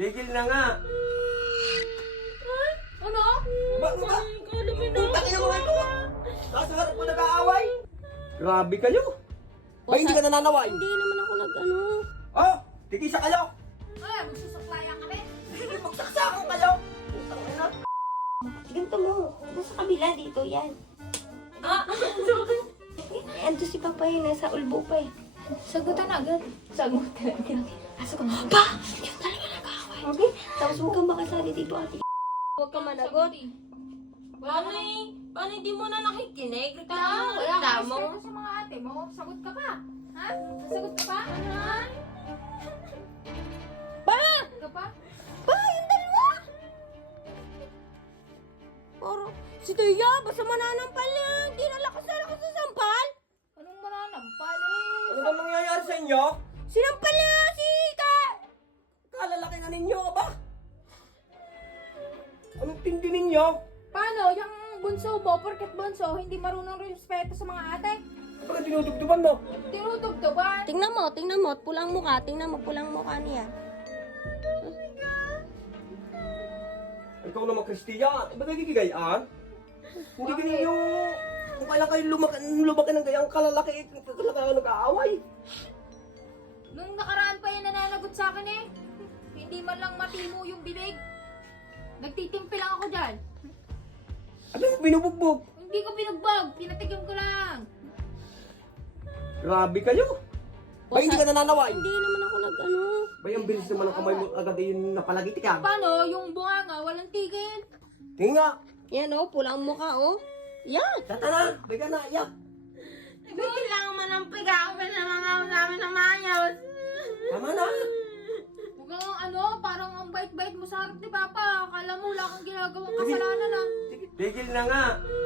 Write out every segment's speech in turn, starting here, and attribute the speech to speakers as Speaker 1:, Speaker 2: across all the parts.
Speaker 1: Tigil na nga.
Speaker 2: Ay, ano?
Speaker 1: Putang ina mo ito. Nasa harap ko nag-aaway. Grabe kayo. Ba hindi ka nananaway?
Speaker 3: Hindi naman ako nag-ano.
Speaker 1: Oh, titisa kayo.
Speaker 2: Ay, magsusuklayan kami.
Speaker 1: Sige, magsaksakan kayo. Putang ina.
Speaker 3: Ganito mo. Doon sa kabila dito, yan. Ando si Papa yun, nasa ulbo pa eh.
Speaker 2: Sagutan agad. Sagutan agad.
Speaker 3: Aso ka mo. Pa! Yung dalawa nag-away. Okay? Tapos huwag kang makasali dito, ate. Huwag kang managot.
Speaker 4: Paano hindi mo na nakikinig?
Speaker 2: Wala ka
Speaker 4: Tama.
Speaker 2: respeto sa mga ate mo. Sagot ka pa. Ha? Sasagot ka pa? Ha?
Speaker 3: Pa!
Speaker 2: Sagot ka pa?
Speaker 3: Pa! Yung dalawa! Puro. Si Tia, basta mananampal yan. Di nalakas sa sampal.
Speaker 2: Anong mananampal eh?
Speaker 1: Ano ba mangyayari sa inyo?
Speaker 3: Sinampal niya si Ka!
Speaker 1: Kalalaki na ninyo, ba? Anong tindi ninyo?
Speaker 2: Paano? Yung bunso mo, porket bunso, hindi marunong respeto sa mga ate?
Speaker 1: Bakit dinudugtuban mo?
Speaker 2: Tinutugtuban.
Speaker 3: Tingnan mo. Pulang mukha. Tingnan mo, pulang mukha niya.
Speaker 1: Ikaw naman, Christian. Ba't nagkikigayaan? Hindi ganyan yung... Kung kailan kayo lumaki ng gayang kalalaki nag-aaway.
Speaker 2: Nung nakaraan pa yan nananagot sa akin eh. Hindi man lang matimo yung bibig. Nagtitimpi lang ako dyan.
Speaker 1: Ano yung binubugbog?
Speaker 2: Hindi ko pinugbog, pinatikim ko lang.
Speaker 1: Grabe kayo. Ba hindi ka nananaway?
Speaker 3: Hindi naman ako nag-ano.
Speaker 1: Ba yung bilis naman ng kamay mo agad yung napalagitik yan?
Speaker 2: Paano? Yung bunganga, walang tigil.
Speaker 1: Tingin nga.
Speaker 3: Yan oh, pulang mukha oh. Yan.
Speaker 1: Tata na. Bigyan na. Iyak.
Speaker 4: Hindi lang man ang pag-aaway ng mga namin na mayos.
Speaker 1: Tama na.
Speaker 2: Huwag kang ano, parang ang bait-bait mo sa harap ni Papa. Akala mo wala kang ginagawang kasalanan ah.
Speaker 1: Tigil na nga.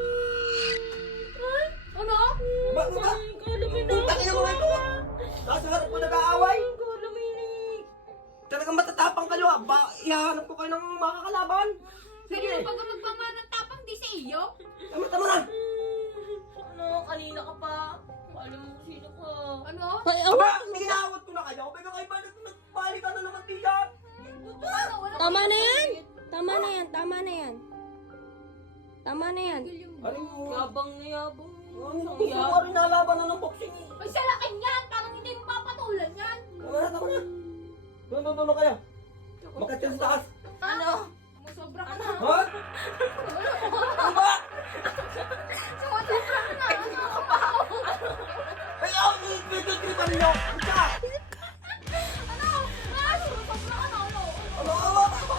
Speaker 2: Ay, ano?
Speaker 1: Ba? Putang ina mo ito. Nasa harap ko nag-aaway. Talagang matatapang kayo ha. Ba, ihahanap ko kayo ng makakalaban.
Speaker 2: Sige, pag magpama ng tapang di sa iyo.
Speaker 1: Tama na.
Speaker 4: Ano, kanina ka pa. Alam mo kung sino ka.
Speaker 2: Ano?
Speaker 3: Ay,
Speaker 1: Aba, ginawat ko na kayo. Bigyan kayo ba nagbalik ka na naman tiyan?
Speaker 2: Ano? Walang
Speaker 3: Tama na yan. Tama na yan.
Speaker 1: Ano mo?
Speaker 4: Yabang na yabang.
Speaker 1: Ano gusto ko rin nalaban na ng boxing eh.
Speaker 2: May salakin yan, parang hindi mo papatulan yan.
Speaker 1: Tama na. Doon kayo. Bakit yan sa taas?
Speaker 4: Ano?
Speaker 2: Sumusobra ka na.
Speaker 1: Ha? Ano ba?
Speaker 2: Sumusobra ka na.
Speaker 1: Ay, ako, ito niyo. Isa.
Speaker 2: Ano? Ah, sumusobra ka na. Ano?
Speaker 1: Ano?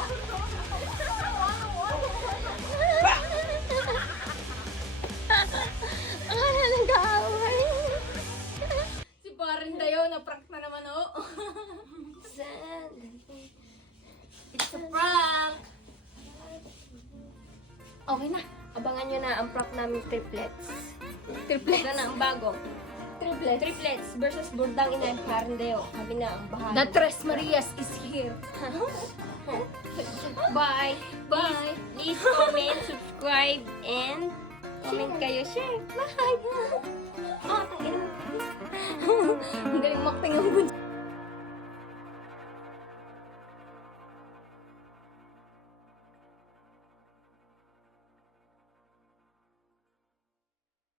Speaker 3: Akala nag-aaway.
Speaker 2: Si Parindayo, na-prank na naman oh.
Speaker 4: It's a prank.
Speaker 3: Okay na. Abangan nyo na ang prank namin triplets. Ito na ang bago. Triplets versus Burdang Ina Carindeo. Kami na ang bahala.
Speaker 2: The Tres Marias is here.
Speaker 3: Bye.
Speaker 2: Bye.
Speaker 3: Please comment, subscribe, and comment kayo. Share. Bye. Oh, tangin mo.
Speaker 2: Ang galing